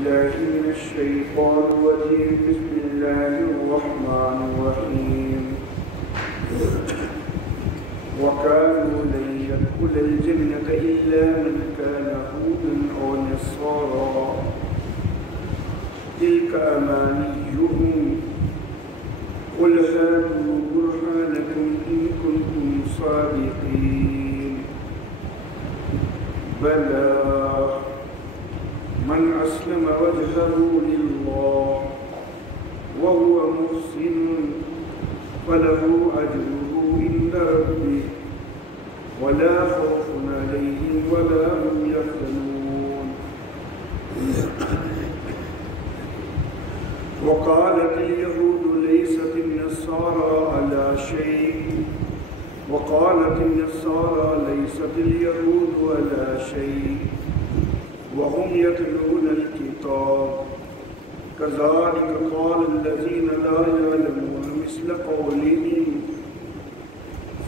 بالله من الشيطان الرجيم. بسم الله الرحمن الرحيم. وكانوا لن يدخل الجنة إلا من كان هودا أو نصارى تلك أمانيهم قل هاتوا برهانكم إن كنتم صادقين بلى من أسلم وجهه لله وهو محسن فله أجره عند ربه ولا خوف عليهم ولا هم يحزنون. وقالت اليهود ليست النصارى على شيء وقالت النصارى ليست اليهود على شيء وهم يتلون الكتاب كذلك قال الذين لا يعلمون مثل قولهم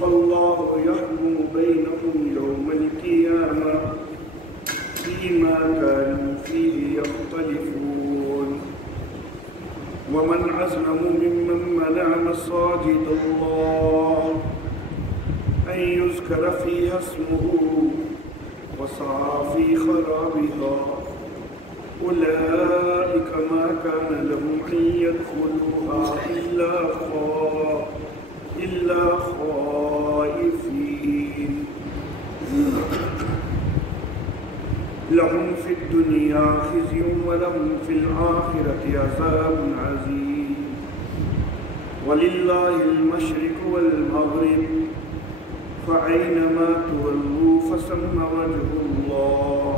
فالله يحكم بينهم يوم القيامة فيما كانوا فيه يختلفون. ومن أظلم ممن منع مساجد الله أن يذكر فيها اسمه وسعى في خرابها أولئك ما كان لهم أن يدخلوها إلا خائفين. لهم في الدنيا خزي ولهم في الآخرة عذاب عظيم. ولله المشرق والمغرب فأينما تولوا فثم وجه الله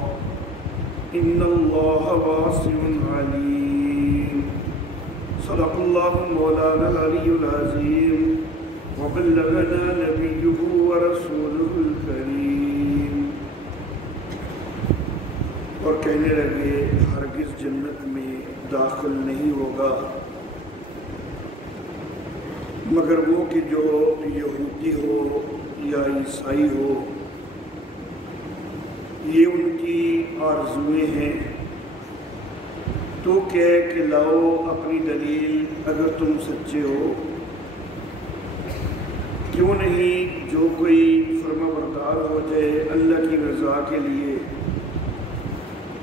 إن الله واسع عليم. صدق الله مولانا العلي العظيم وبلغنا نبيه ورسوله الكريم. اور کہنے لگے ہرگز جنت میں داخل نہیں ہوگا مگر وہ کہ جو یہودی ہو یا عیسائی ہو. یہ ان کی آرزویں ہیں. تو کہہ کہ لاؤ اپنی دلیل اگر تم سچے ہو. کیوں نہیں جو کوئی فرما بردار ہو جائے اللہ کی رضا کے لیے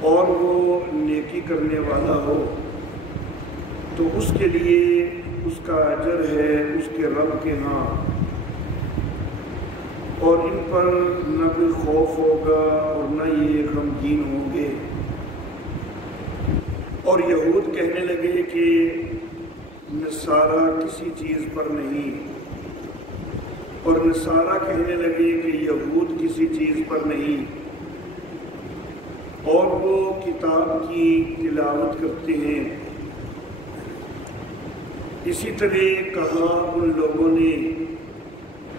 اور وہ نیکی کرنے والا ہو تو اس کے لیے اس کا اجر ہے اس کے رب کے ہاں اور ان پر نہ کوئی خوف ہوگا اور نہ یہ غمگین ہوں گے. اور یہود کہنے لگے کہ نصارہ کسی چیز پر نہیں اور نصارہ کہنے لگے کہ یہود کسی چیز پر نہیں اور وہ کتاب کی تلاوت کرتے ہیں. اسی طرح کہا ان لوگوں نے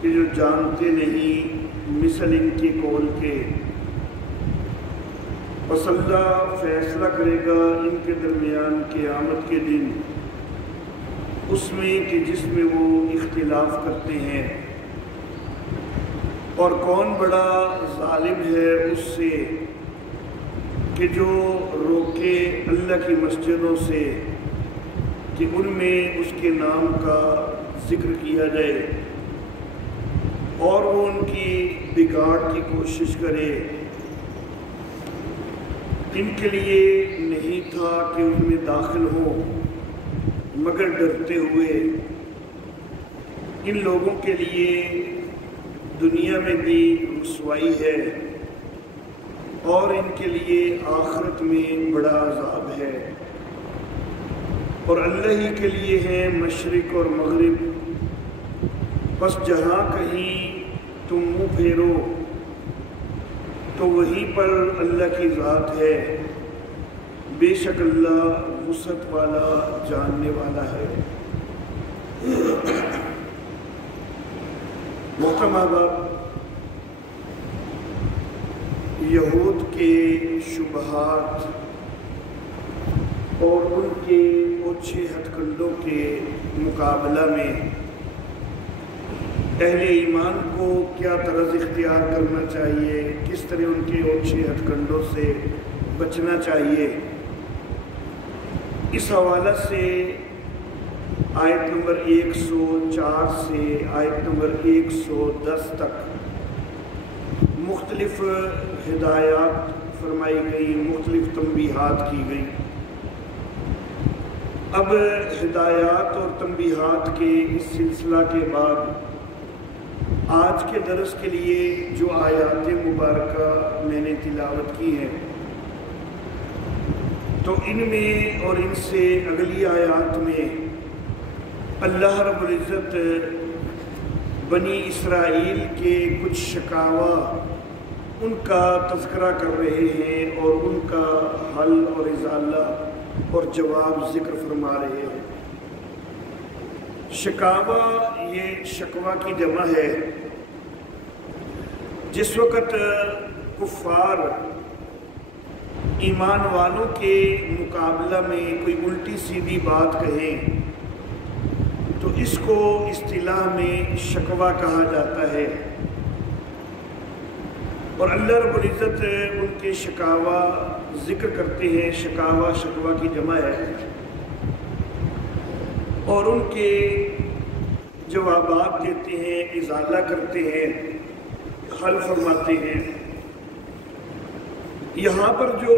کہ جو جانتے نہیں مثل ان کے قول کے پس اللہ فیصلہ کرے گا ان کے درمیان قیامت کے دن اس میں کہ جس میں وہ اختلاف کرتے ہیں. اور کون بڑا ظالم ہے اس سے کہ جو روکے اللہ کی مسجدوں سے کہ ان میں اس کے نام کا ذکر کیا جائے اور وہ ان کی بگاڑ کی کوشش کرے. ان کے لیے نہیں تھا کہ ان میں داخل ہو مگر ڈرتے ہوئے. ان لوگوں کے لیے دنیا میں بھی رسوائی ہے اور ان کے لیے آخرت میں بڑا عذاب ہے. اور اللہ ہی کے لیے ہے مشرق اور مغرب. بس جہاں کہیں تم منہ پھیرو تو وہیں پر اللہ کی ذات ہے. بے شک اللہ وسعت والا جاننے والا ہے. محترم احباب، یہود کے شبہات اور ان کے اوچھے ہتھ کنڈوں کے مقابلہ میں اہل ایمان کو کیا طرز اختیار کرنا چاہیے، کس طرح ان کے اوچھے ہتھ کنڈوں سے بچنا چاہیے، اس حوالہ سے آیت نمبر 104 سے آیت نمبر 110 تک مختلف ہدایات فرمائی گئی، مختلف تنبیہات کی گئی۔ اب ہدایات اور تنبیہات کے اس سلسلہ کے بعد آج کے درس کے لیے جو آیات مبارکہ میں نے تلاوت کی ہیں، تو ان میں اور ان سے اگلی آیات میں اللہ رب العزت بنی اسرائیل کے کچھ شکاوہ ان کا تذکرہ کر رہے ہیں اور ان کا حل اور ازالہ اور جواب ذکر فرما رہے ہیں۔ شکاوہ یہ شکوہ کی جمع ہے۔ جس وقت کفار ایمان والوں کے مقابلہ میں کوئی الٹی سیدھی بات کہیں تو اس کو اصطلاح میں شکوہ کہا جاتا ہے، اور اللہ رب العزت ان کے شکاوہ ذکر کرتے ہیں۔ شکاوہ شکوہ کی جمع ہے، اور ان کے جوابات دیتے ہیں، ازالہ کرتے ہیں، حل فرماتے ہیں۔ یہاں پر جو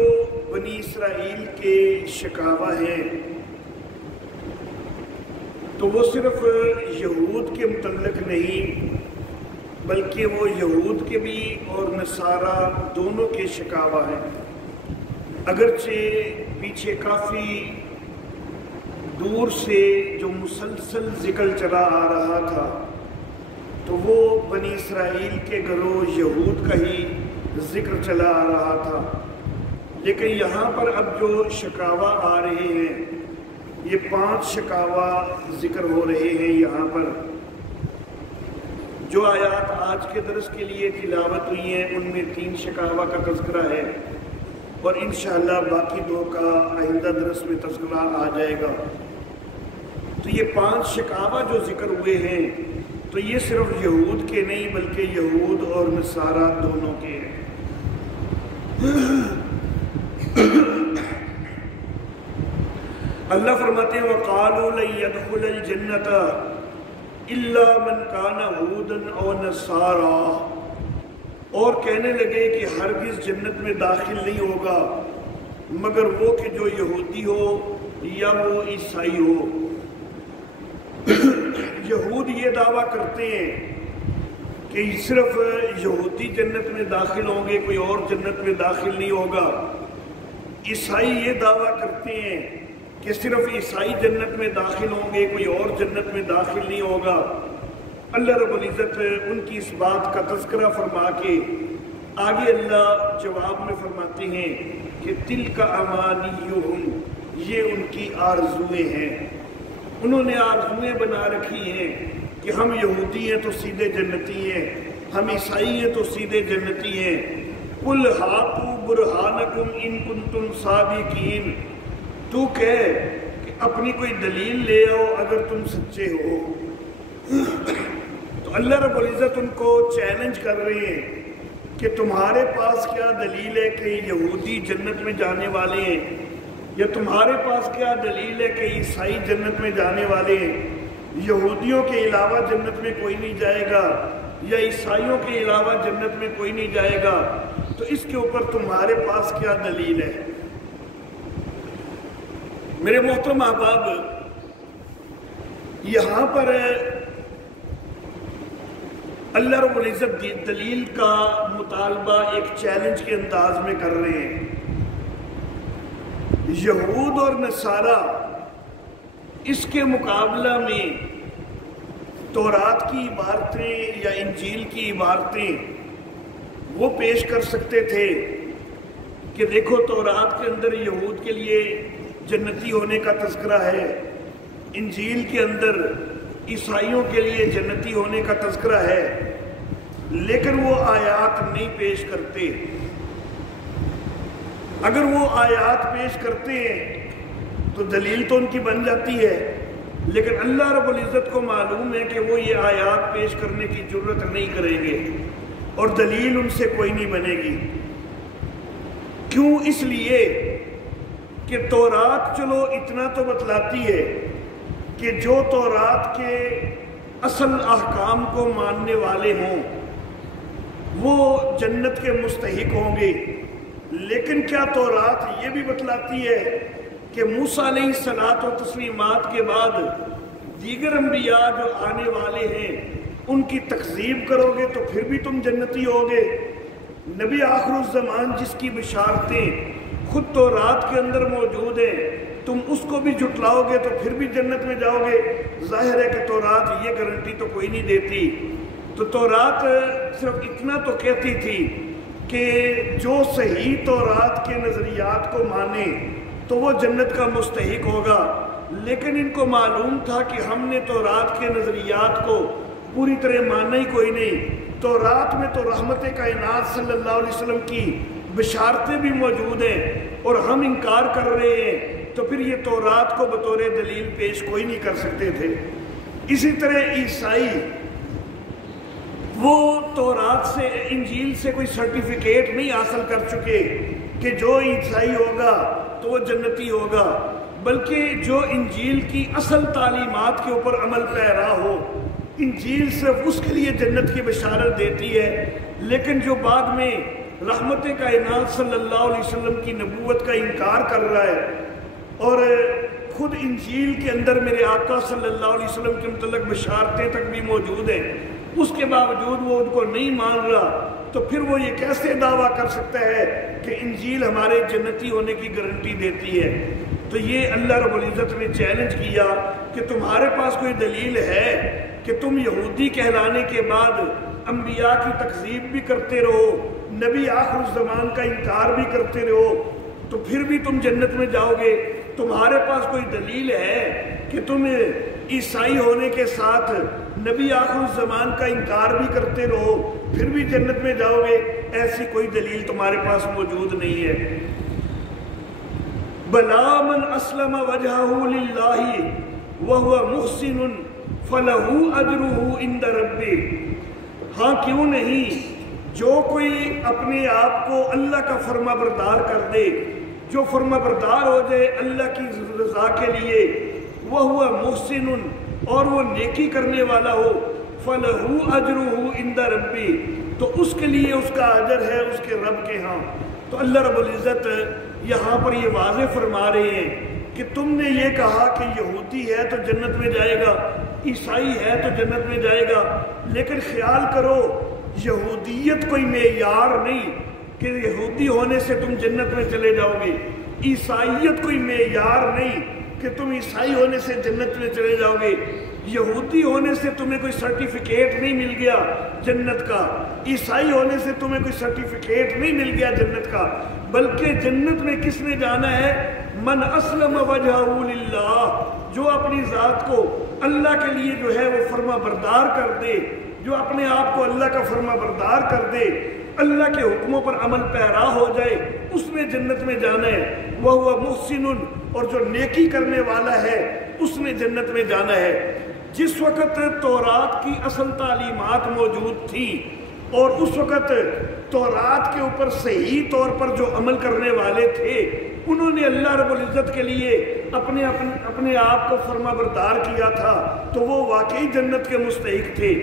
بنی اسرائیل کے شکاوہ ہیں تو وہ صرف یہود کے متعلق نہیں، بلکہ وہ یہود کے بھی اور نصارہ دونوں کے شکاوہ ہیں۔ اگرچہ پیچھے کافی دور سے جو مسلسل ذکر چلا آ رہا تھا تو وہ بنی اسرائیل کے گروہ یہود کا ہی ذکر چلا آ رہا تھا، لیکن یہاں پر اب جو شکاوہ آ رہے ہیں یہ 5 شکاوہ ذکر ہو رہے ہیں۔ یہاں پر جو آیات آج کے درس کے لیے تلاوت ہوئی ہیں ان میں 3 شکاوہ کا تذکرہ ہے، اور انشاءاللہ باقی 2 کا آئندہ درس میں تذکرہ آ جائے گا۔ تو یہ 5 شکاوہ جو ذکر ہوئے ہیں تو یہ صرف یہود کے نہیں بلکہ یہود اور نصارہ دونوں کے ہیں۔ اللہ فرماتے ہیں وَقَالُوا لَن يَدْخُلَ الْجَنَّةَ إِلَّا مَنْ كَانَ هُودًا أَوْ نَصَارَىٰ، اور کہنے لگے کہ ہرگز جنت میں داخل نہیں ہوگا مگر وہ کہ جو یہودی ہو یا وہ عیسائی ہو۔ یہود یہ دعویٰ کرتے ہیں کہ صرف یہودی جنت میں داخل ہوں گے، کوئی اور جنت میں داخل نہیں ہوگا۔ عیسائی یہ دعویٰ کرتے ہیں کہ صرف عیسائی جنت میں داخل ہوں گے، کوئی اور جنت میں داخل نہیں ہوگا۔ اللہ رب العزت ان کی اس بات کا تذکرہ فرما کے آگے اللہ جواب میں فرماتے ہیں کہ تِلْكَ أَمَانِيُّهُمْ، یہ ان کی آرزویں ہیں۔ انہوں نے آرزویں بنا رکھی ہیں کہ ہم یہودی ہیں تو سیدھے جنتی ہیں، ہم عیسائی ہیں تو سیدھے جنتی ہیں۔ قُلْ هَاتُوا بُرْهَانَكُمْ إِن كُنتُمْ صَادِقِينَ، تو کہہ کہ اپنی کوئی دلیل لے آؤ اگر تم سچے ہو۔ تو اللہ رب العزت ان کو چیلنج کر رہے ہیں کہ تمہارے پاس کیا دلیل ہے کہ یہودی جنت میں جانے والے ہیں، یا تمہارے پاس کیا دلیل ہے کہ عیسائی جنت میں جانے والے ہیں؟ یہودیوں کے علاوہ جنت میں کوئی نہیں جائے گا یا عیسائیوں کے علاوہ جنت میں کوئی نہیں جائے گا، تو اس کے اوپر تمہارے پاس کیا دلیل ہے؟ میرے محترم احباب، یہاں پر اللہ رب العزت دلیل کا مطالبہ ایک چیلنج کے انداز میں کر رہے ہیں۔ یہود اور نصارہ اس کے مقابلہ میں تورات کی عبارتیں یا انجیل کی عبارتیں وہ پیش کر سکتے تھے کہ دیکھو تورات کے اندر یہود کے لیے جنتی ہونے کا تذکرہ ہے، انجیل کے اندر عیسائیوں کے لیے جنتی ہونے کا تذکرہ ہے، لیکن وہ آیات نہیں پیش کرتے۔ اگر وہ آیات پیش کرتے ہیں تو دلیل تو ان کی بن جاتی ہے، لیکن اللہ رب العزت کو معلوم ہے کہ وہ یہ آیات پیش کرنے کی جرت نہیں کریں گے اور دلیل ان سے کوئی نہیں بنے گی۔ کیوں؟ اس لیے کہ تورات چلو اتنا تو بتلاتی ہے کہ جو تورات کے اصل احکام کو ماننے والے ہوں وہ جنت کے مستحق ہوں گے، لیکن کیا تورات یہ بھی بتلاتی ہے کہ موسیٰ علیہ الصلاۃ و تسلیمات کے بعد دیگر انبیاء جو آنے والے ہیں ان کی تکذیب کرو گے تو پھر بھی تم جنتی ہوگے؟ نبی آخر الزمان جس کی بشارتیں خود تورات کے اندر موجود ہیں، تم اس کو بھی جھٹلاؤ گے تو پھر بھی جنت میں جاؤ گے؟ ظاہر ہے کہ تورات یہ گارنٹی تو کوئی نہیں دیتی۔ تو تورات صرف اتنا تو کہتی تھی کہ جو صحیح تورات کے نظریات کو مانے تو وہ جنت کا مستحق ہوگا، لیکن ان کو معلوم تھا کہ ہم نے تورات کے نظریات کو پوری طرح مانا ہی کوئی نہیں۔ تورات میں تو رحمت کائنات صلی اللہ علیہ وسلم کی بشارتیں بھی موجود ہیں اور ہم انکار کر رہے ہیں، تو پھر یہ تورات کو بطور دلیل پیش کوئی نہیں کر سکتے تھے۔ اسی طرح عیسائی وہ تورات سے انجیل سے کوئی سرٹیفکیٹ نہیں حاصل کر چکے کہ جو عیسائی ہوگا تو وہ جنتی ہوگا، بلکہ جو انجیل کی اصل تعلیمات کے اوپر عمل پیرا ہو، انجیل صرف اس کے لیے جنت کی بشارت دیتی ہے۔ لیکن جو بعد میں رحمت کائنات صلی اللہ علیہ وسلم کی نبوت کا انکار کر رہا ہے اور خود انجیل کے اندر میرے آقا صلی اللہ علیہ وسلم کے متعلق بشارتیں تک بھی موجود ہیں، اس کے باوجود وہ ان کو نہیں مان رہا، تو پھر وہ یہ کیسے دعویٰ کر سکتا ہے کہ انجیل ہمارے جنتی ہونے کی گارنٹی دیتی ہے؟ تو یہ اللہ رب العزت نے چیلنج کیا کہ تمہارے پاس کوئی دلیل ہے کہ تم یہودی کہلانے کے بعد انبیاء کی تکذیب بھی کرتے رہو، نبی آخر الزمان کا انکار بھی کرتے رہو، تو پھر بھی تم جنت میں جاؤ گے؟ تمہارے پاس کوئی دلیل ہے کہ تم عیسائی ہونے کے ساتھ نبی آخر الزمان کا انکار بھی کرتے رہو پھر بھی جنت میں جاؤ گے؟ ایسی کوئی دلیل تمہارے پاس موجود نہیں ہے۔ بلا من اسلم وجہہ للہ وہو محسن فلہ اجرہ عند ربہ، ہاں کیوں نہیں، جو کوئی اپنے آپ کو اللہ کا فرما بردار کر دے، جو فرما بردار ہو جائے اللہ کی رضا کے لیے، وہو محسن، اور وہ نیکی کرنے والا ہو، فلہ اجرہ عند ربہ، تو اس کے لیے اس کا اجر ہے اس کے رب کے ہاں۔ تو اللہ رب العزت یہاں پر یہ واضح فرما رہے ہیں کہ تم نے یہ کہا کہ یہودی ہے تو جنت میں جائے گا، عیسائی ہے تو جنت میں جائے گا، لیکن خیال کرو یہودیت کوئی معیار نہیں کہ یہودی ہونے سے تم جنت میں چلے جاؤ گے، عیسائیت کوئی معیار نہیں کہ تم عیسائی ہونے سے جنت میں چلے جاؤ گے، یہودی ہونے سے تمہیں کوئی سرٹیفکیٹ نہیں مل گیا جنت کا، عیسائی ہونے سے تمہیں کوئی سرٹیفکیٹ نہیں مل گیا جنت کا، بلکہ جنت میں کس نے جانا ہے؟ من اسلم وجہہ للہ، جو اپنی ذات کو اللہ کے لیے جو ہے وہ فرما بردار کر دے، جو اپنے آپ کو اللہ کا فرما بردار کر دے، اللہ کے حکموں پر عمل پیرا ہو جائے، اس نے جنت میں جانا ہے۔ وہ محسن، اور جو نیکی کرنے والا ہے اس نے جنت میں جانا ہے۔ جس وقت تورات کی اصل تعلیمات موجود تھی اور اس وقت تورات کے اوپر صحیح طور پر جو عمل کرنے والے تھے، انہوں نے اللہ رب العزت کے لیے اپنے آپ کو فرما بردار کیا تھا، تو وہ واقعی جنت کے مستحق تھے۔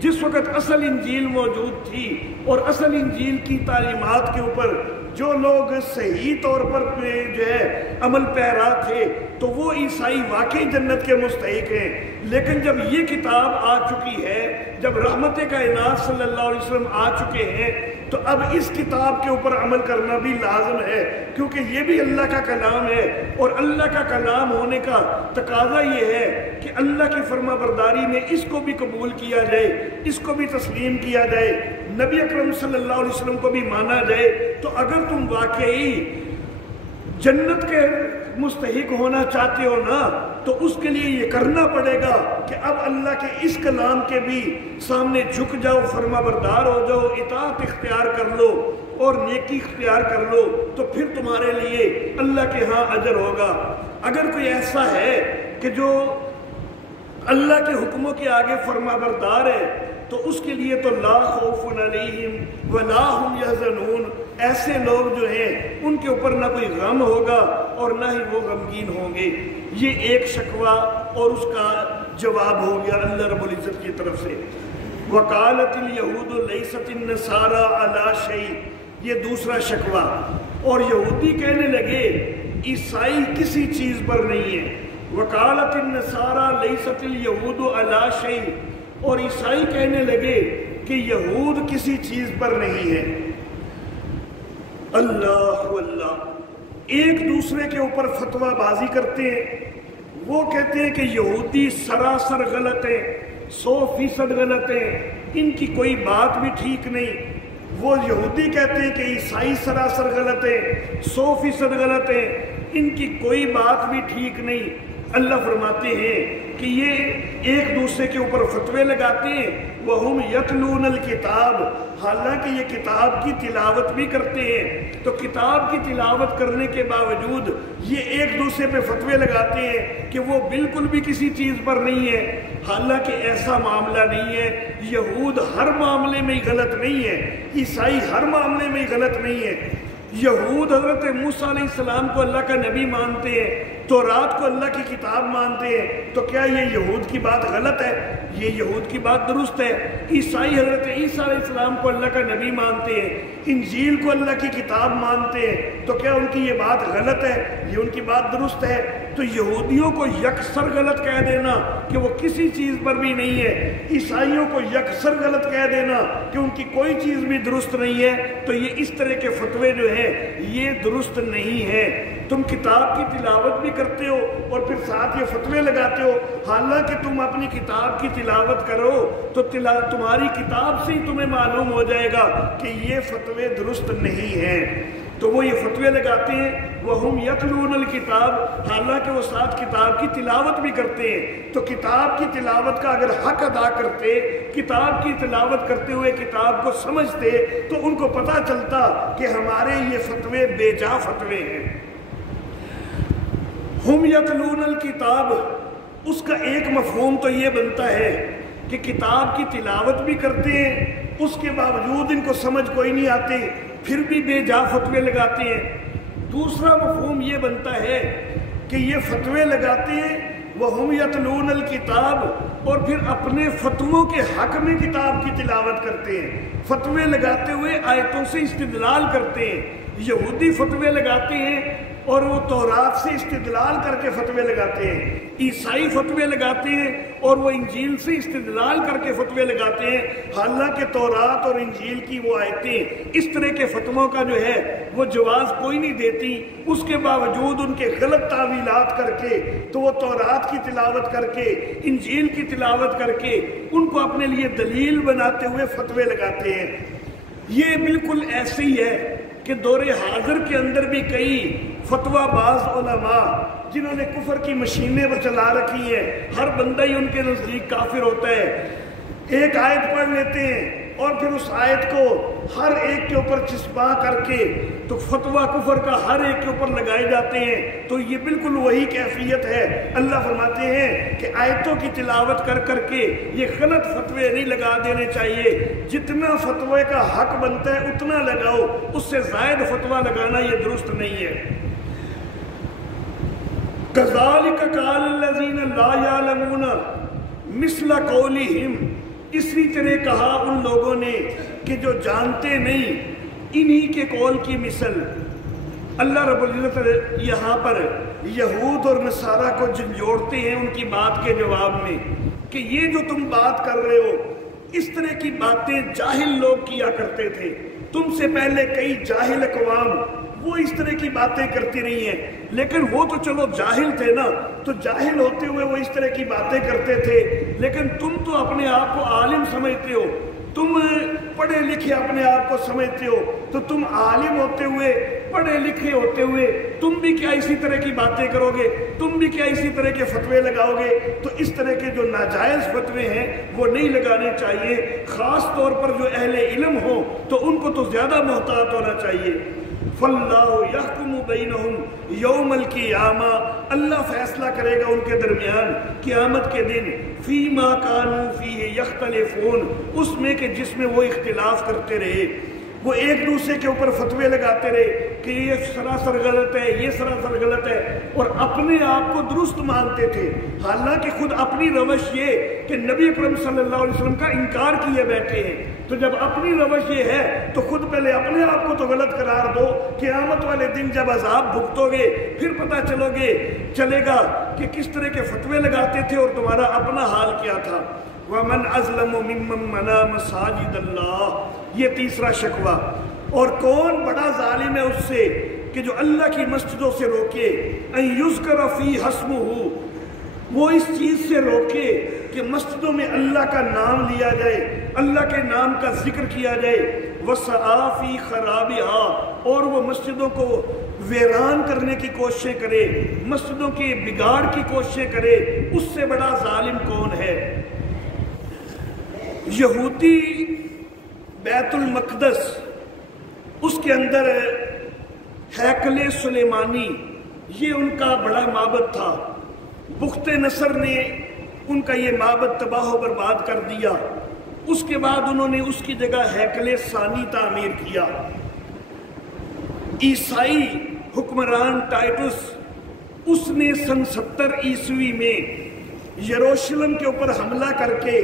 جس وقت اصل انجیل موجود تھی اور اصل انجیل کی تعلیمات کے اوپر جو لوگ صحیح طور پر جو ہے عمل پیرا تھے، تو وہ عیسائی واقعی جنت کے مستحق ہیں۔ لیکن جب یہ کتاب آ چکی ہے، جب رحمت کائنات صلی اللہ علیہ وسلم آ چکے ہیں، تو اب اس کتاب کے اوپر عمل کرنا بھی لازم ہے، کیونکہ یہ بھی اللہ کا کلام ہے، اور اللہ کا کلام ہونے کا تقاضا یہ ہے کہ اللہ کی فرما برداری میں اس کو بھی قبول کیا جائے، اس کو بھی تسلیم کیا جائے، نبی اکرم صلی اللہ علیہ وسلم کو بھی مانا جائے۔ تو اگر تم واقعی جنت کے مستحق ہونا چاہتے ہو نا، تو اس کے لیے یہ کرنا پڑے گا کہ اب اللہ کے اس کلام کے بھی سامنے جھک جاؤ، فرما بردار ہو جاؤ، اطاعت اختیار کر لو اور نیکی اختیار کر لو، تو پھر تمہارے لیے اللہ کے ہاں اجر ہوگا۔ اگر کوئی ایسا ہے کہ جو اللہ کے حکموں کے آگے فرما بردار ہے، تو اس کے لیے تو لا خوف علیہم ولا هم یحزنون، ایسے لوگ جو ہیں ان کے اوپر نہ کوئی غم ہوگا اور نہ ہی وہ غمگین ہوں گے۔ یہ ایک شکوہ اور اس کا جواب ہو گیا اللہ رب العزت کی طرف سے۔ وقالت الیہود لیست النصارى علی شیء، یہ دوسرا شکوہ، اور یہودی کہنے لگے عیسائی کسی چیز پر نہیں ہے۔ وقالت النصارى لیست الیہود علی شیء، اور عیسائی کہنے لگے کہ یہود کسی چیز پر نہیں ہے۔ اللہ اللہ، ایک دوسرے کے اوپر فتویٰ بازی کرتے ہیں۔ وہ کہتے ہیں کہ یہودی سراسر غلط ہے، 100% غلط ہے، ان کی کوئی بات بھی ٹھیک نہیں۔ وہ یہودی کہتے ہیں کہ عیسائی سراسر غلط ہے، 100% غلط ہے، ان کی کوئی بات بھی ٹھیک نہیں۔ اللہ فرماتے ہیں کہ یہ ایک دوسرے کے اوپر فتوے لگاتے ہیں۔ وَهُمْ يَتْلُونَ الْكِتَابَ، حالانکہ یہ کتاب کی تلاوت بھی کرتے ہیں۔ تو کتاب کی تلاوت کرنے کے باوجود یہ ایک دوسرے پہ فتوے لگاتے ہیں کہ وہ بالکل بھی کسی چیز پر نہیں ہے، حالانکہ ایسا معاملہ نہیں ہے۔ یہود ہر معاملے میں غلط نہیں ہے، عیسائی ہر معاملے میں غلط نہیں ہے۔ یہود حضرت موسیٰ علیہ السلام کو اللہ کا نبی مانتے ہیں، تورات کو اللہ کی کتاب مانتے ہیں، تو کیا یہ یہود کی بات غلط ہے؟ یہ یہود کی بات درست ہے۔ عیسائی حضرت عیسیٰ علیہ السلام کو اللہ کا نبی مانتے ہیں، انجیل کو اللہ کی کتاب مانتے ہیں، تو کیا ان کی یہ بات غلط ہے؟ یہ ان کی بات درست ہے۔ تو یہودیوں کو یکسر غلط کہہ دینا کہ وہ کسی چیز پر بھی نہیں ہے، عیسائیوں کو یکسر غلط کہہ دینا کہ ان کی کوئی چیز بھی درست نہیں ہے، تو یہ اس طرح کے فتوے جو ہیں یہ درست نہیں ہے۔ تم کتاب کی تلاوت بھی کرتے ہو اور پھر ساتھ یہ فتوے لگاتے ہو، حالانکہ تم اپنی کتاب کی تلاوت کرو تو تمہاری کتاب سے ہی تمہیں معلوم ہو جائے گا کہ یہ فتوے درست نہیں ہیں۔ تو وہ یہ فتوے لگاتے ہیں وَهُمْ يَتْلُونَ الْكِتَابَ، حالانکہ وہ ساتھ کتاب کی تلاوت بھی کرتے ہیں۔ تو کتاب کی تلاوت کا اگر حق ادا کرتے، کتاب کی تلاوت کرتے ہوئے کتاب کو سمجھتے، تو ان کو پتہ چلتا کہ ہمارے یہ فتوے بے جا فتوے ہیں۔ ہم یتلون الکتاب، اس کا ایک مفہوم تو یہ بنتا ہے کہ کتاب کی تلاوت بھی کرتے ہیں، اس کے باوجود ان کو سمجھ کوئی نہیں آتی، پھر بھی بے جا فتوے لگاتے ہیں۔ دوسرا مفہوم یہ بنتا ہے کہ یہ فتوے لگاتے ہیں وَهُمْ يَتْلُونَ الْكِتَابَ، اور پھر اپنے فتووں کے حق میں کتاب کی تلاوت کرتے ہیں، فتوے لگاتے ہوئے آیتوں سے استدلال کرتے ہیں۔ یہودی فتوے لگاتے ہیں اور وہ تورات سے استدلال کر کے فتوے لگاتے ہیں، عیسائی فتوے لگاتے ہیں اور وہ انجیل سے استدلال کر کے فتوے لگاتے ہیں، حالانکہ تورات اور انجیل کی وہ آیتیں اس طرح کے فتووں کا جو ہے وہ جواز کوئی نہیں دیتی۔ اس کے باوجود ان کے غلط تعویلات کر کے تو وہ تورات کی تلاوت کر کے، انجیل کی تلاوت کر کے ان کو اپنے لیے دلیل بناتے ہوئے فتوے لگاتے ہیں۔ یہ بالکل ایسے ہی ہے کہ دور حاضر کے اندر بھی کئی فتویٰ باز علماء جنہوں نے کفر کی مشینیں پر چلا رکھی ہیں، ہر بندہ ہی ان کے نزدیک کافر ہوتا ہے۔ ایک آیت پڑھ لیتے ہیں اور پھر اس آیت کو ہر ایک کے اوپر چسپاں کر کے تو فتویٰ کفر کا ہر ایک کے اوپر لگائے جاتے ہیں۔ تو یہ بالکل وہی کیفیت ہے۔ اللہ فرماتے ہیں کہ آیتوں کی تلاوت کر کر کے یہ غلط فتوے نہیں لگا دینے چاہیے، جتنا فتوے کا حق بنتا ہے اتنا لگاؤ، اس سے زائد فتویٰ لگانا یہ درست نہیں ہے۔ كَذَلِكَ قَالَ الَّذِينَ لَا يَعْلَمُونَ مِثْلَ قَوْلِهِمْ، اسی طرح کہا ان لوگوں نے کہ جو جانتے نہیں، انہی کے قول کی مثل۔ اللہ رب العزت یہاں پر یہود اور نصارہ کو جھنجھوڑتے ہیں ان کی بات کے جواب میں کہ یہ جو تم بات کر رہے ہو، اس طرح کی باتیں جاہل لوگ کیا کرتے تھے، تم سے پہلے کئی جاہل اقوام وہ اس طرح کی باتیں کرتی رہی ہیں، لیکن وہ تو چلو جاہل تھے نا، تو جاہل ہوتے ہوئے وہ اس طرح کی باتیں کرتے تھے، لیکن تم تو اپنے آپ کو عالم سمجھتے ہو، تم پڑھے لکھے اپنے آپ کو سمجھتے ہو، تو تم عالم ہوتے ہوئے، پڑھے لکھے ہوتے ہوئے تم بھی کیا اسی طرح کی باتیں کرو گے، تم بھی کیا اسی طرح کے فتوے لگاؤ گے؟ تو اس طرح کے جو ناجائز فتوے ہیں وہ نہیں لگانے چاہیے، خاص طور پر جو اہل علم ہو تو ان کو تو زیادہ محتاط ہونا چاہیے۔ فَاللَّهُ يَحْكُمُ بَيْنَهُمْ يَوْمَ الْقِيَامَةِ، اللہ فیصلہ کرے گا ان کے درمیان قیامت کے دن، فِيمَا كَانُوا فِيهِ يَخْتَلِفُونَ، اس میں کہ جس میں وہ اختلاف کرتے رہے، وہ ایک دوسرے کے اوپر فتوے لگاتے رہے کہ یہ سراسر غلط ہے، یہ سراسر غلط ہے، اور اپنے آپ کو درست مانتے تھے، حالانکہ خود اپنی روش یہ کہ نبی اکرم صلی اللہ علیہ وسلم کا انکار کیے بیٹھے ہیں۔ تو جب اپنی روش یہ ہے تو خود پہلے اپنے آپ کو تو غلط قرار دو، قیامت والے دن جب عذاب بھگتو گے پھر پتہ چلے گا کہ کس طرح کے فتوے لگاتے تھے اور تمہارا اپنا حال کیا تھا۔ وَمَنْ أَظْلَمُ مِمَّنْ مَنَعَ مَسَاجِدَ اللَّهِ، یہ تیسرا شکوہ، اور کون بڑا ظالم ہے اس سے کہ جو اللہ کی مسجدوں سے روکے، أَن يُذْكَرَ فِيهَا اسْمُهُ، وہ اس چیز سے روکے کہ مسجدوں میں اللہ کا نام لیا جائے، اللہ کے نام کا ذکر کیا جائے، وَسَعَىٰ فِي خَرَابِهَا، اور وہ مسجدوں کو ویران کرنے کی کوششیں کرے، مسجدوں کے بگاڑ کی کوششیں کرے، اس سے بڑا ظالم کون ہے؟ یہودی بیت المقدس، اس کے اندر ہیکل سلیمانی، یہ ان کا بڑا معبد تھا۔ بخت نصر نے ان کا یہ معبد تباہ و برباد کر دیا، اس کے بعد انہوں نے اس کی جگہ ہیکل ثانی تعمیر کیا۔ عیسائی حکمران ٹائٹس، اس نے سن 70 عیسوی میں یروشلم کے اوپر حملہ کر کے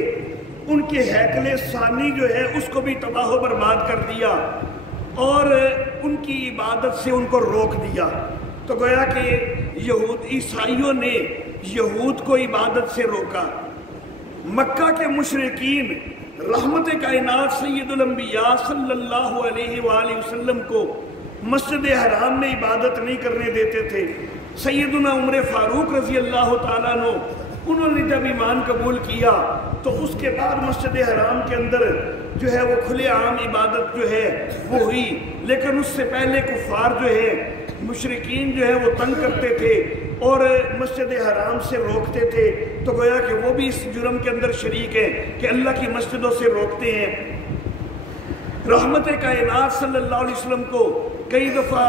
ان کے ہیکل ثانی جو ہے اس کو بھی تباہ و برباد کر دیا اور ان کی عبادت سے ان کو روک دیا۔ تو گویا کہ عیسائیوں نے یہود کو عبادت سے روکا۔ مکہ کے مشرکین رحمت کائنات سید الانبیاء صلی اللہ علیہ وآلہ وسلم کو مسجد حرام میں عبادت نہیں کرنے دیتے تھے۔ سیدنا عمر فاروق رضی اللہ تعالیٰ عنہ، انہوں نے جب ایمان قبول کیا تو اس کے بعد مسجد حرام کے اندر جو ہے وہ کھلے عام عبادت جو ہے وہ ہوئی، لیکن اس سے پہلے کفار جو ہے، مشرکین جو ہے وہ تنگ کرتے تھے اور مسجد حرام سے روکتے تھے۔ تو گویا کہ وہ بھی اس جرم کے اندر شریک ہیں کہ اللہ کی مسجدوں سے روکتے ہیں۔ رحمت کائنات صلی اللہ علیہ وسلم کو کئی دفعہ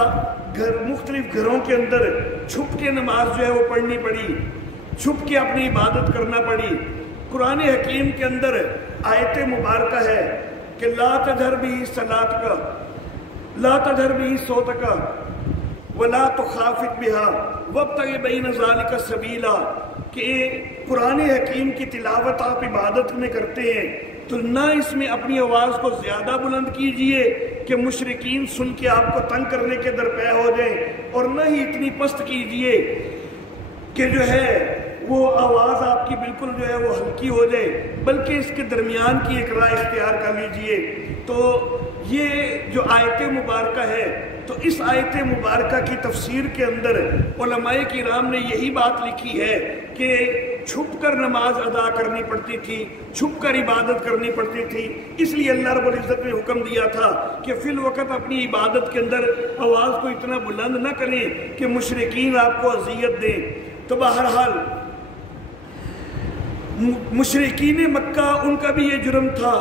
مختلف گھروں کے اندر چھپ کے نماز جو ہے وہ پڑھنی پڑی، چھپ کے اپنی عبادت کرنا پڑی۔ قرآن حکیم کے اندر آیت مبارکہ ہے کہ لا تجہر بہ صلاتک، لا تجہر بہ صوتک ولا تخافت بہا وابتغ بین ذلک سبیلا، کہ قرآن حکیم کی تلاوت آپ عبادت میں کرتے ہیں تو نہ اس میں اپنی آواز کو زیادہ بلند کیجئے کہ مشرکین سن کے آپ کو تنگ کرنے کے درپے ہو جائیں، اور نہ ہی اتنی پست کیجئے کہ جو ہے وہ آواز آپ کی بالکل جو ہے وہ ہلکی ہو جائے، بلکہ اس کے درمیان کی ایک راہ اختیار کر لیجئے۔ تو یہ جو آیت مبارکہ ہے، تو اس آیت مبارکہ کی تفسیر کے اندر علماء کرام نے یہی بات لکھی ہے کہ چھپ کر نماز ادا کرنی پڑتی تھی، چھپ کر عبادت کرنی پڑتی تھی، اس لیے اللہ رب العزت نے حکم دیا تھا کہ فی الوقت اپنی عبادت کے اندر آواز کو اتنا بلند نہ کریں کہ مشرکین آپ کو اذیت دیں۔ تو بہرحال مشرکین مکہ، ان کا بھی یہ جرم تھا،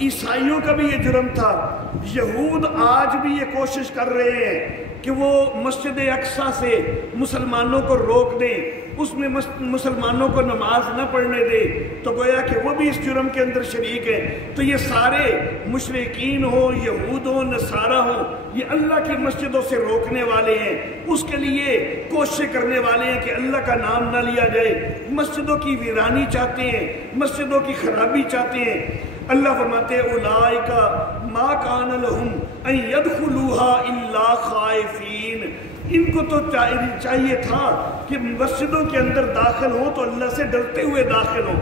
عیسائیوں کا بھی یہ جرم تھا۔ یہود آج بھی یہ کوشش کر رہے ہیں کہ وہ مسجد اقصیٰ سے مسلمانوں کو روک دیں، اس میں مسلمانوں کو نماز نہ پڑھنے دے، تو گویا کہ وہ بھی اس جرم کے اندر شریک ہیں۔ تو یہ سارے مشرکین ہوں، یہود ہوں، نصارہ ہوں، یہ اللہ کی مسجدوں سے روکنے والے ہیں، اس کے لیے کوشش کرنے والے ہیں کہ اللہ کا نام نہ لیا جائے، مسجدوں کی ویرانی چاہتے ہیں، مسجدوں کی خرابی چاہتے ہیں۔ اللہ فرماتے ہیں اولئک ما کان لہم ان یدخلوها الا خائفین، ان کو تو چاہیے تھا کہ مسجدوں کے اندر داخل ہوں تو اللہ سے ڈرتے ہوئے داخل ہوں،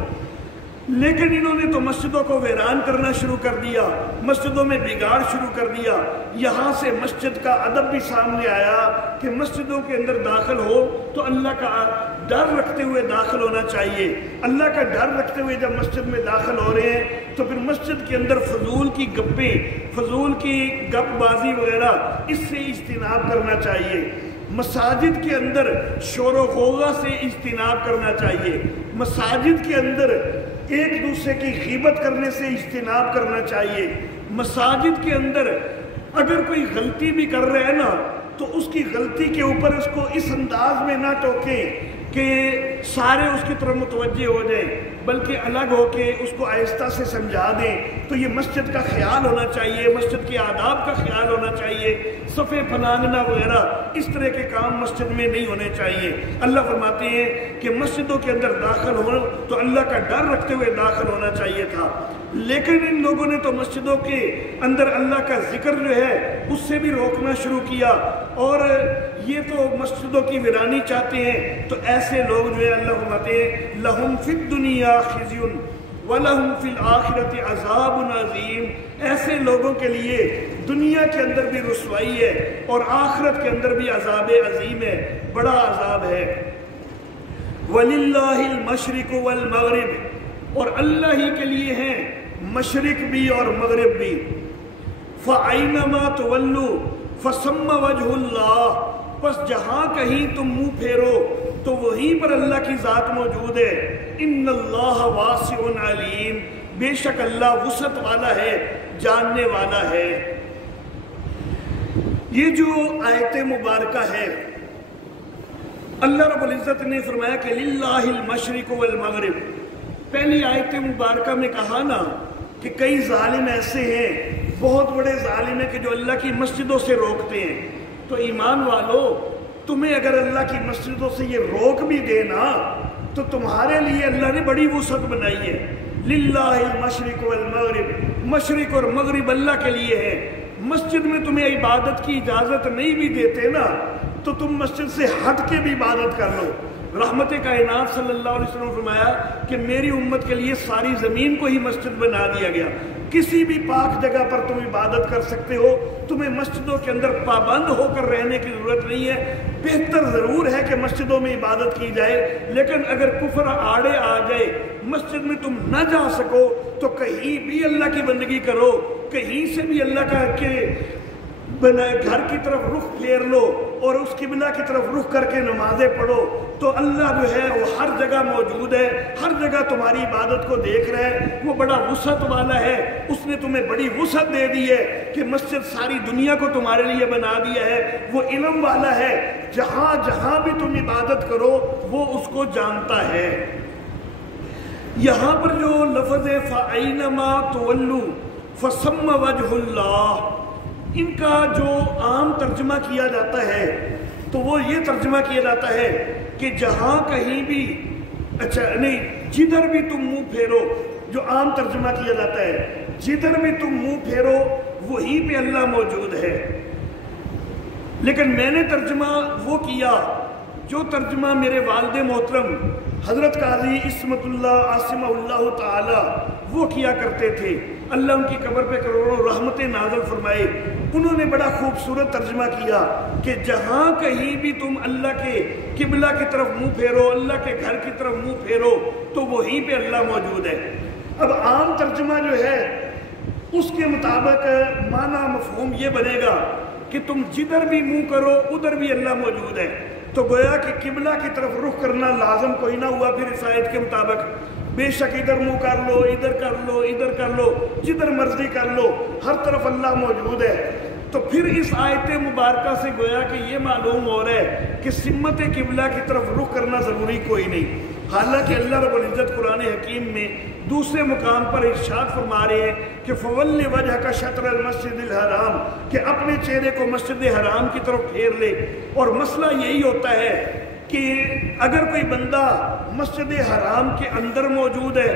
لیکن انہوں نے تو مسجدوں کو ویران کرنا شروع کر دیا، مسجدوں میں بگاڑ شروع کر دیا۔ یہاں سے مسجد کا ادب بھی سامنے آیا کہ مسجدوں کے اندر داخل ہو تو اللہ کا ڈر رکھتے ہوئے داخل ہونا چاہیے۔ اللہ کا ڈر رکھتے ہوئے جب مسجد میں داخل ہو رہے ہیں تو پھر مسجد کے اندر فضول کی گپیں، فضول کی گپ بازی وغیرہ، اس سے اجتناب کرنا چاہیے۔ مساجد کے اندر شور و غوغا سے اجتناب کرنا چاہیے، مساجد کے اندر ایک دوسرے کی غیبت کرنے سے اجتناب کرنا چاہیے، مساجد کے اندر اگر کوئی غلطی بھی کر رہے ہیں نا تو اس کی غلطی کے اوپر اس کو اس انداز میں نہ ٹوکیں کہ سارے اس کی طرف متوجہ ہو جائیں، بلکہ الگ ہو کے اس کو آہستہ سے سمجھا دیں۔ تو یہ مسجد کا خیال ہونا چاہیے، مسجد کے آداب کا خیال ہونا چاہیے، صفے پھلانگنا وغیرہ اس طرح کے کام مسجد میں نہیں ہونے چاہیے۔ اللہ فرماتے ہیں کہ مسجدوں کے اندر داخل ہو تو اللہ کا ڈر رکھتے ہوئے داخل ہونا چاہیے تھا، لیکن ان لوگوں نے تو مسجدوں کے اندر اللہ کا ذکر جو ہے اس سے بھی روکنا شروع کیا، اور یہ تو مسجدوں کی ویرانی چاہتے ہیں۔ تو ایسے لوگ جو ہے اللہ فرماتے ہیں لَهُمْ فِي الدُّنْيَا خِزْيٌ وَلَهُمْ فِي الْآخِرَةِ عَذَابٌ عَظِيمٌ، ایسے لوگوں کے لیے دنیا کے اندر بھی رسوائی ہے اور آخرت کے اندر بھی عذاب عظیم ہے، بڑا عذاب ہے۔ وَلِلَّهِ الْمَشْرِقُ وَالْمَغْرِبُ، اور اللہ ہی کے لیے ہیں مشرق بھی اور مغرب بھی۔ فَأَيْنَمَا تُوَلُّوا فَثَمَّ وَجْهُ اللَّهِ، پس جہاں کہیں تم منہ پھیرو تو وہیں پر اللہ کی ذات موجود ہے۔ ان اللہ واسع علیم، بے شک اللہ وسعت والا ہے، جاننے والا ہے۔ یہ جو آیت مبارکہ ہے، اللہ رب العزت نے فرمایا کہ للہ المشرق والمغرب۔ پہلی آیت مبارکہ میں کہا نا کہ کئی ظالم ایسے ہیں، بہت بڑے ظالم ہیں کہ جو اللہ کی مسجدوں سے روکتے ہیں۔ تو ایمان والو، تمہیں اگر اللہ کی مسجدوں سے یہ روک بھی دینا تو تمہارے لیے اللہ نے بڑی وسعت بنائی ہے۔ للہ المشرق والمغرب، مشرق اور مغرب اللہ کے لیے ہے۔ مسجد میں تمہیں عبادت کی اجازت نہیں بھی دیتے نا تو تم مسجد سے ہٹ کے بھی عبادت کر لو۔ رحمت کائنات صلی اللہ علیہ وسلم نے فرمایا کہ میری امت کے لیے ساری زمین کو ہی مسجد بنا دیا گیا، کسی بھی پاک جگہ پر تم عبادت کر سکتے ہو، تمہیں مسجدوں کے اندر پابند ہو کر رہنے کی ضرورت نہیں ہے۔ بہتر ضرور ہے کہ مسجدوں میں عبادت کی جائے، لیکن اگر کفر آڑے آ جائے، مسجد میں تم نہ جا سکو تو کہیں بھی اللہ کی بندگی کرو، کہیں سے بھی اللہ کا کہ گھر کی طرف رخ پھیر لو اور اس قبلہ کی طرف رخ کر کے نمازیں پڑھو، تو اللہ جو ہے وہ ہر جگہ موجود ہے، ہر جگہ تمہاری عبادت کو دیکھ رہا ہے۔ وہ بڑا وسعت والا ہے، اس نے تمہیں بڑی وسعت دے دی ہے کہ مسجد ساری دنیا کو تمہارے لیے بنا دیا ہے۔ وہ علم والا ہے، جہاں جہاں بھی تم عبادت کرو وہ اس کو جانتا ہے۔ یہاں پر جو لفظ ہے فَأَيْنَمَا تُوَلُّوا فَثَمَّ وَجْهُ اللَّهِ، ان کا جو عام ترجمہ کیا جاتا ہے تو وہ یہ ترجمہ کیا جاتا ہے کہ جہاں کہیں بھی، اچھا نہیں، جدھر بھی تم منہ پھیرو، جو عام ترجمہ کیا جاتا ہے جدھر بھی تم منہ پھیرو وہیں پہ اللہ موجود ہے۔ لیکن میں نے ترجمہ وہ کیا جو ترجمہ میرے والد محترم حضرت قاضی عصمت اللہ عاصمہ اللہ تعالی وہ کیا کرتے تھے، اللہ ان کی قبر پہ کروڑوں رحمت نازل فرمائے۔ انہوں نے بڑا خوبصورت ترجمہ کیا کہ جہاں کہیں بھی تم اللہ کے قبلہ کی طرف منہ پھیرو، اللہ کے گھر کی طرف منہ پھیرو تو وہیں پہ اللہ موجود ہے۔ اب عام ترجمہ جو ہے اس کے مطابق معنی مفہوم یہ بنے گا کہ تم جدھر بھی منہ کرو ادھر بھی اللہ موجود ہے۔ تو گویا کہ قبلہ کی طرف رخ کرنا لازم کوئی نہ ہوا پھر اس آیت کے مطابق، بے شک ادھر منہ کر لو، ادھر کر لو، ادھر کر لو، جدھر مرضی کر لو، ہر طرف اللہ موجود ہے۔ تو پھر اس آیت مبارکہ سے گویا کہ یہ معلوم ہو رہا ہے کہ سمت قبلہ کی طرف رخ کرنا ضروری کوئی نہیں۔ حالانکہ اللہ رب العزت قرآن حکیم میں دوسرے مقام پر ارشاد فرما رہے ہیں کہ فَوَلِّ وَجْهَكَ شَطْرَ الْمَسْجِدِ الْحَرَامِ، کہ اپنے چہرے کو مسجد حرام کی طرف پھیر لے۔ اور مسئلہ یہی ہوتا ہے کہ اگر کوئی بندہ مسجد حرام کے اندر موجود ہے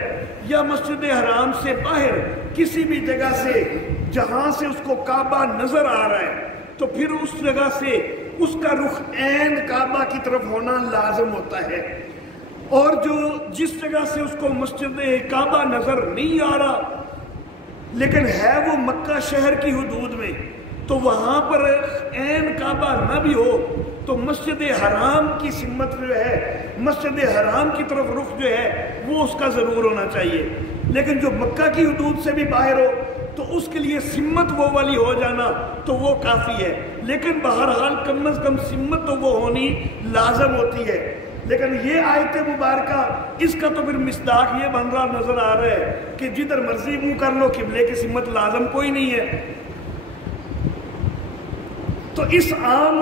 یا مسجد حرام سے باہر کسی بھی جگہ سے جہاں سے اس کو کعبہ نظر آ رہا ہے تو پھر اس جگہ سے اس کا رخ عین کعبہ کی طرف ہونا لازم ہوتا ہے۔ اور جو جس جگہ سے اس کو مسجد کعبہ نظر نہیں آ رہا لیکن ہے وہ مکہ شہر کی حدود میں، تو وہاں پر عین کعبہ نہ بھی ہو تو مسجد حرام کی سمت جو ہے، مسجد حرام کی طرف رخ جو ہے وہ اس کا ضرور ہونا چاہیے۔ لیکن جو مکہ کی حدود سے بھی باہر ہو تو اس کے لیے سمت وہ والی ہو جانا تو وہ کافی ہے، لیکن بہرحال کم از کم سمت تو وہ ہونی لازم ہوتی ہے۔ لیکن یہ آیت مبارکہ اس کا تو پھر مصداق یہ بن رہا نظر آ رہا ہے کہ جدھر مرضی منہ کر لو، قبلے کی سمت لازم کوئی نہیں ہے۔ تو اس عام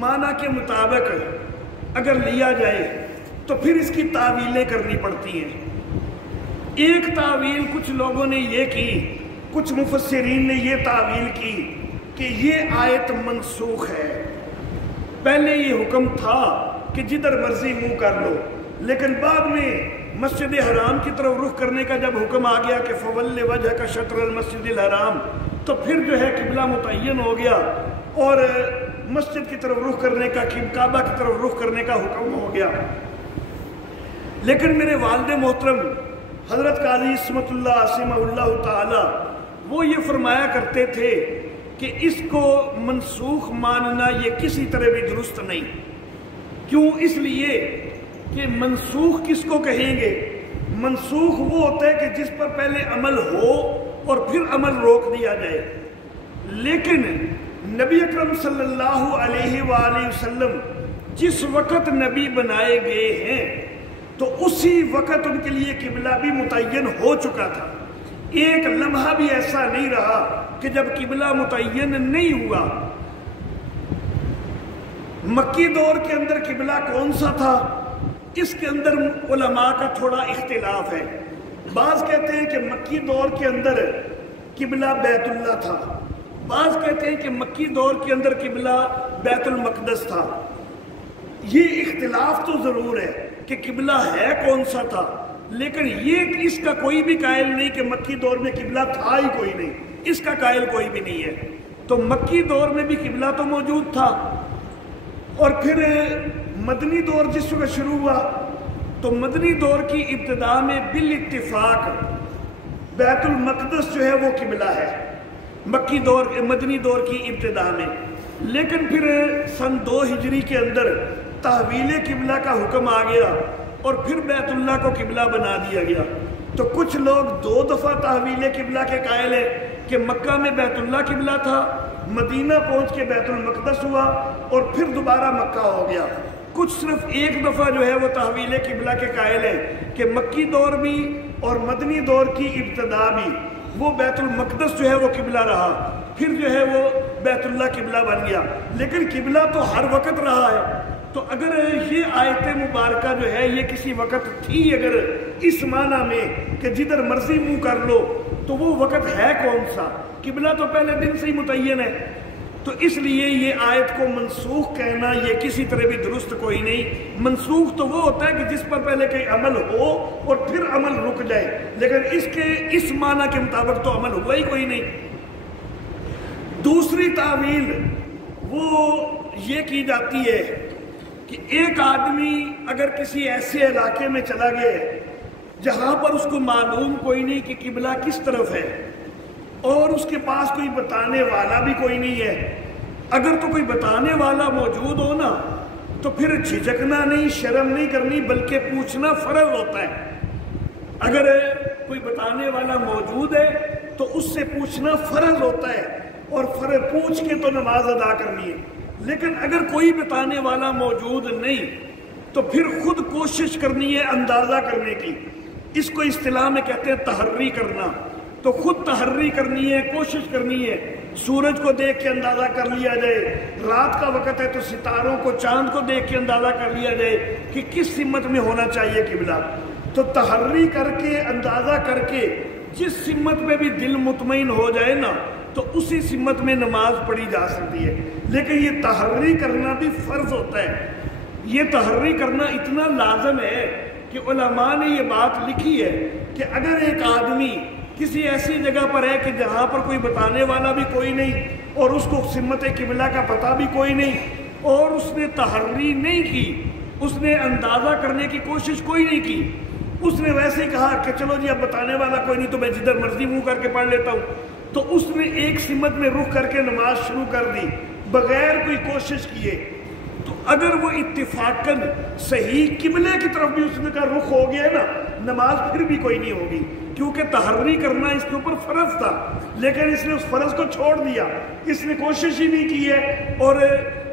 معنی کے مطابق اگر لیا جائے تو پھر اس کی تعویلیں کرنی پڑتی ہیں۔ ایک تعویل کچھ لوگوں نے یہ کی، کچھ مفسرین نے یہ تعویل کی کہ یہ آیت منسوخ ہے۔ پہلے یہ حکم تھا کہ جدھر مرضی منہ کر لو، لیکن بعد میں مسجد حرام کی طرف رخ کرنے کا جب حکم آ گیا کہ فول وجہ کا شطر المسجد الحرام، تو پھر جو ہے قبلہ متعین ہو گیا اور مسجد کی طرف رخ کرنے کا، کعبہ کی طرف رخ کرنے کا حکم ہو گیا۔ لیکن میرے والد محترم حضرت قاضی عصمت اللہ عاصمہ اللہ تعالی وہ یہ فرمایا کرتے تھے کہ اس کو منسوخ ماننا یہ کسی طرح بھی درست نہیں۔ کیوں؟ اس لیے کہ منسوخ کس کو کہیں گے؟ منسوخ وہ ہوتا ہے کہ جس پر پہلے عمل ہو اور پھر عمل روک دیا جائے۔ لیکن نبی اکرم صلی اللہ علیہ وآلہ وسلم جس وقت نبی بنائے گئے ہیں تو اسی وقت ان کے لیے قبلہ بھی متعین ہو چکا تھا۔ ایک لمحہ بھی ایسا نہیں رہا کہ جب قبلہ متعین نہیں ہوا۔ مکی دور کے اندر قبلہ کون سا تھا؟ اس کے اندر علماء کا تھوڑا اختلاف ہے۔ بعض کہتے ہیں کہ مکی دور کے اندر قبلہ بیت اللہ تھا، بعض کہتے ہیں کہ مکی دور کے اندر قبلہ بیت المقدس تھا۔ یہ اختلاف تو ضرور ہے کہ قبلہ ہے کون سا تھا، لیکن یہ اس کا کوئی بھی قائل نہیں کہ مکی دور میں قبلہ تھا ہی کوئی نہیں، اس کا قائل کوئی بھی نہیں ہے۔ تو مکی دور میں بھی قبلہ تو موجود تھا، اور پھر مدنی دور جس وقت شروع ہوا تو مدنی دور کی ابتدا میں بالاتفاق بیت المقدس جو ہے وہ قبلہ ہے مدنی دور کی ابتدا میں۔ لیکن پھر سن 2 ہجری کے اندر تحویل قبلہ کا حکم آ گیا اور پھر بیت اللہ کو قبلہ بنا دیا گیا۔ تو کچھ لوگ 2 دفعہ تحویل قبلہ کے قائل ہیں کہ مکہ میں بیت اللہ قبلہ تھا، مدینہ پہنچ کے بیت المقدس ہوا اور پھر دوبارہ مکہ ہو گیا۔ کچھ صرف ایک دفعہ جو ہے وہ تحویل قبلہ کے قائل ہیں کہ مکی دور بھی اور مدنی دور کی ابتدا بھی وہ بیت المقدس جو ہے وہ قبلہ رہا، پھر جو ہے وہ بیت اللہ قبلہ بن گیا۔ لیکن قبلہ تو ہر وقت رہا ہے۔ تو اگر یہ آیت مبارکہ جو ہے یہ کسی وقت تھی، اگر اس معنی میں کہ جدھر مرضی منہ کر لو، تو وہ وقت ہے کون سا؟ قبلہ تو پہلے دن سے ہی متعین ہے۔ تو اس لیے یہ آیت کو منسوخ کہنا یہ کسی طرح بھی درست کوئی نہیں۔ منسوخ تو وہ ہوتا ہے کہ جس پر پہلے کوئی عمل ہو اور پھر عمل رک جائے، لیکن اس معنی کے مطابق تو عمل ہوا ہی کوئی نہیں۔ دوسری تعویل وہ یہ کی جاتی ہے کہ ایک آدمی اگر کسی ایسے علاقے میں چلا گیا جہاں پر اس کو معلوم کوئی نہیں کہ قبلہ کس طرف ہے، اور اس کے پاس کوئی بتانے والا بھی کوئی نہیں ہے۔ اگر تو کوئی بتانے والا موجود ہو نا تو پھر جھجکنا نہیں، شرم نہیں کرنی، بلکہ پوچھنا فرض ہوتا ہے۔ اگر کوئی بتانے والا موجود ہے تو اس سے پوچھنا فرض ہوتا ہے، اور فرض پوچھ کے تو نماز ادا کرنی ہے۔ لیکن اگر کوئی بتانے والا موجود نہیں تو پھر خود کوشش کرنی ہے اندازہ کرنے کی۔ اس کو اصطلاح میں کہتے ہیں تحری کرنا۔ تو خود تحری کرنی ہے، کوشش کرنی ہے۔ سورج کو دیکھ کے اندازہ کر لیا جائے، رات کا وقت ہے تو ستاروں کو، چاند کو دیکھ کے اندازہ کر لیا جائے کہ کس سمت میں ہونا چاہیے قبلہ۔ تو تحری کر کے، اندازہ کر کے جس سمت میں بھی دل مطمئن ہو جائے نا تو اسی سمت میں نماز پڑھی جا سکتی ہے۔ لیکن یہ تحری کرنا بھی فرض ہوتا ہے۔ یہ تحری کرنا اتنا لازم ہے کہ علماء نے یہ بات لکھی ہے کہ اگر ایک آدمی کسی ایسی جگہ پر ہے کہ جہاں پر کوئی بتانے والا بھی کوئی نہیں اور اس کو سمت قبلہ کا پتہ بھی کوئی نہیں، اور اس نے تحری نہیں کی، اس نے اندازہ کرنے کی کوشش کوئی نہیں کی، اس نے ویسے ہی کہا کہ چلو جی اب بتانے والا کوئی نہیں تو میں جدھر مرضی منہ کر کے پڑھ لیتا ہوں، تو اس نے ایک سمت میں رخ کر کے نماز شروع کر دی بغیر کوئی کوشش کیے، تو اگر وہ اتفاقاً صحیح قبلے کی طرف بھی اس نے کا رخ ہو گیا نا، نماز پھر بھی کوئی نہیں ہوگی، کیونکہ تحری کرنا اس کے اوپر فرض تھا، لیکن اس نے اس فرض کو چھوڑ دیا، اس نے کوشش ہی نہیں کی ہے، اور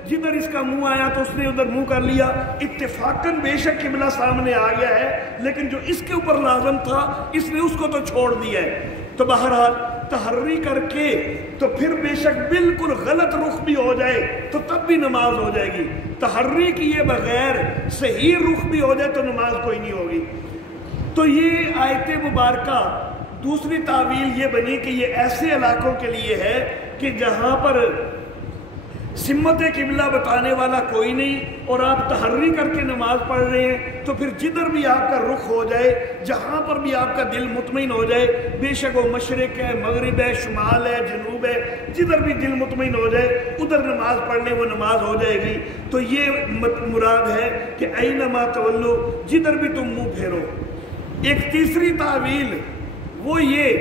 جدھر اس کا منہ آیا تو اس نے ادھر منہ کر لیا۔ اتفاقاً بے شک قبلہ سامنے آ گیا ہے، لیکن جو اس کے اوپر لازم تھا اس نے اس کو تو چھوڑ دیا ہے۔ تو بہرحال تحری کر کے تو پھر بے شک بالکل غلط رخ بھی ہو جائے تو تب بھی نماز ہو جائے گی، تحری کیے بغیر صحیح رخ بھی ہو جائے تو نماز کوئی نہیں ہوگی۔ تو یہ آیت مبارکہ دوسری تعویل یہ بنی کہ یہ ایسے علاقوں کے لیے ہے کہ جہاں پر سمت قبلہ بتانے والا کوئی نہیں اور آپ تحری کر کے نماز پڑھ رہے ہیں، تو پھر جدھر بھی آپ کا رخ ہو جائے، جہاں پر بھی آپ کا دل مطمئن ہو جائے، بے شک وہ مشرق ہے، مغرب ہے، شمال ہے، جنوب ہے، جدھر بھی دل مطمئن ہو جائے ادھر نماز پڑھ لیں، وہ نماز ہو جائے گی۔ تو یہ مراد ہے کہ اینما تولو، جدھر بھی تم منہ پھیرو۔ ایک تیسری تعویل وہ یہ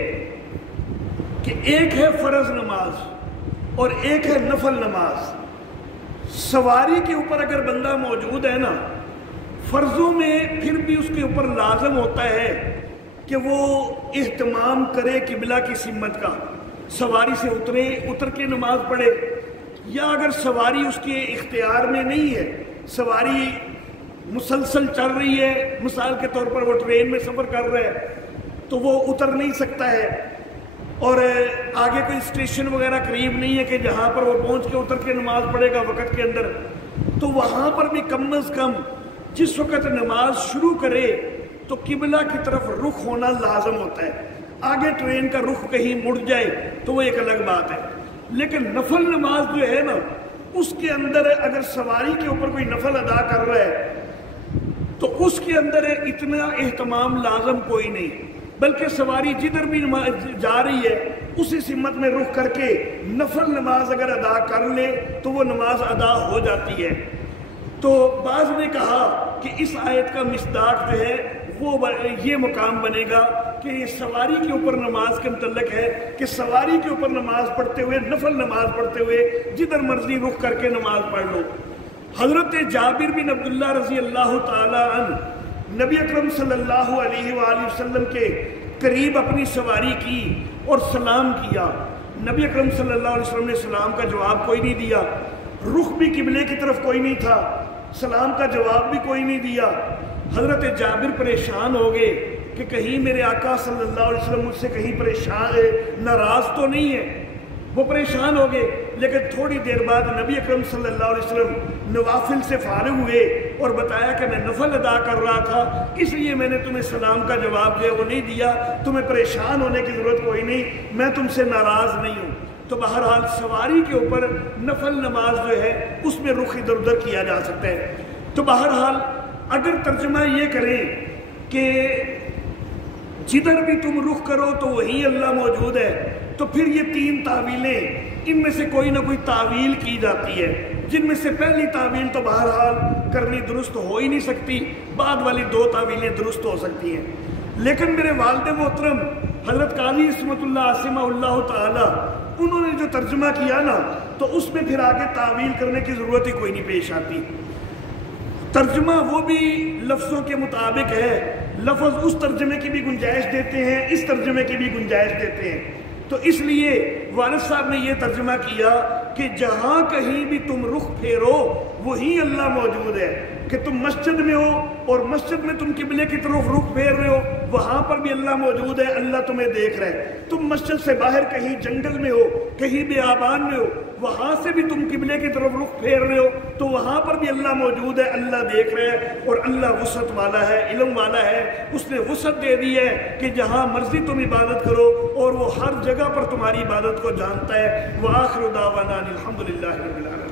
کہ ایک ہے فرض نماز اور ایک ہے نفل نماز۔ سواری کے اوپر اگر بندہ موجود ہے نا، فرضوں میں پھر بھی اس کے اوپر لازم ہوتا ہے کہ وہ اہتمام کرے قبلہ کی سمت کا، سواری سے اتر کے نماز پڑھے، یا اگر سواری اس کے اختیار میں نہیں ہے، سواری مسلسل چل رہی ہے، مثال کے طور پر وہ ٹرین میں سفر کر رہا ہے تو وہ اتر نہیں سکتا ہے، اور آگے کوئی اسٹیشن وغیرہ قریب نہیں ہے کہ جہاں پر وہ پہنچ کے اتر کے نماز پڑھے گا وقت کے اندر، تو وہاں پر بھی کم از کم جس وقت نماز شروع کرے تو قبلہ کی طرف رخ ہونا لازم ہوتا ہے۔ آگے ٹرین کا رخ کہیں مڑ جائے تو وہ ایک الگ بات ہے، لیکن نفل نماز جو ہے نا، اس کے اندر اگر سواری کے اوپر کوئی نفل ادا کر رہا ہے تو اس کے اندر اتنا اہتمام لازم کوئی نہیں، بلکہ سواری جدھر بھی جا رہی ہے اسی سمت میں رخ کر کے نفل نماز اگر ادا کر لے تو وہ نماز ادا ہو جاتی ہے۔ تو بعض نے کہا کہ اس آیت کا مصداق جو ہے وہ یہ مقام بنے گا کہ یہ سواری کے اوپر نماز کے متعلق ہے کہ سواری کے اوپر نماز پڑھتے ہوئے، نفل نماز پڑھتے ہوئے جدھر مرضی رخ کر کے نماز پڑھ لو۔ حضرت جابر بن عبداللہ رضی اللہ تعالی عنہ نبی اکرم صلی اللہ علیہ وآلہ وسلم کے قریب اپنی سواری کی اور سلام کیا۔ نبی اکرم صلی اللہ علیہ وسلم نے سلام کا جواب کوئی نہیں دیا، رخ بھی قبلے کی طرف کوئی نہیں تھا، سلام کا جواب بھی کوئی نہیں دیا۔ حضرت جابر پریشان ہو گئے کہ کہیں میرے آقا صلی اللہ علیہ وسلم مجھ سے کہیں پریشان ہے، ناراض تو نہیں ہے، وہ پریشان ہو گئے۔ لیکن تھوڑی دیر بعد نبی اکرم صلی اللہ علیہ وسلم نوافل سے فارغ ہوئے اور بتایا کہ میں نفل ادا کر رہا تھا، اس لیے میں نے تمہیں سلام کا جواب جو ہے وہ نہیں دیا، تمہیں پریشان ہونے کی ضرورت کوئی نہیں، میں تم سے ناراض نہیں ہوں۔ تو بہرحال سواری کے اوپر نفل نماز جو ہے اس میں رخ ادھر ادھر کیا جا سکتا ہے۔ تو بہرحال اگر ترجمہ یہ کریں کہ جدھر بھی تم رخ کرو تو وہیں اللہ موجود ہے، تو پھر یہ تین تعویلیں ان میں سے کوئی نہ کوئی تعویل کی جاتی ہے، جن میں سے پہلی تعویل تو بہرحال کرنی درست ہو ہی نہیں سکتی، بعد والی دو تعویلیں درست ہو سکتی ہیں۔ لیکن میرے والد محترم حضرت قاضی عصمت اللہ عاصمہ اللہ تعالی، انہوں نے جو ترجمہ کیا نا، تو اس میں پھر آگے تعویل کرنے کی ضرورت ہی کوئی نہیں پیش آتی۔ ترجمہ وہ بھی لفظوں کے مطابق ہے، لفظ اس ترجمے کی بھی گنجائش دیتے ہیں، اس ترجمے کی بھی گنجائش دیتے ہیں۔ تو اس لیے والد صاحب نے یہ ترجمہ کیا کہ جہاں کہیں بھی تم رخ پھیرو وہیں اللہ موجود ہے، کہ تم مسجد میں ہو اور مسجد میں تم قبلے کی طرف رخ پھیر رہے ہو، وہاں پر بھی اللہ موجود ہے، اللہ تمہیں دیکھ رہا ہے۔ تم مسجد سے باہر کہیں جنگل میں ہو، کہیں بیابان میں ہو، وہاں سے بھی تم قبلے کی طرف رخ پھیر رہے ہو تو وہاں پر بھی اللہ موجود ہے، اللہ دیکھ رہا ہے، اور اللہ وسعت والا ہے، علم والا ہے، اس نے وسعت دے دی ہے کہ جہاں مرضی تم عبادت کرو اور وہ ہر جگہ پر تمہاری عبادت کو جانتا ہے۔ وآخر دعوانا الحمدللہ رب العالمین۔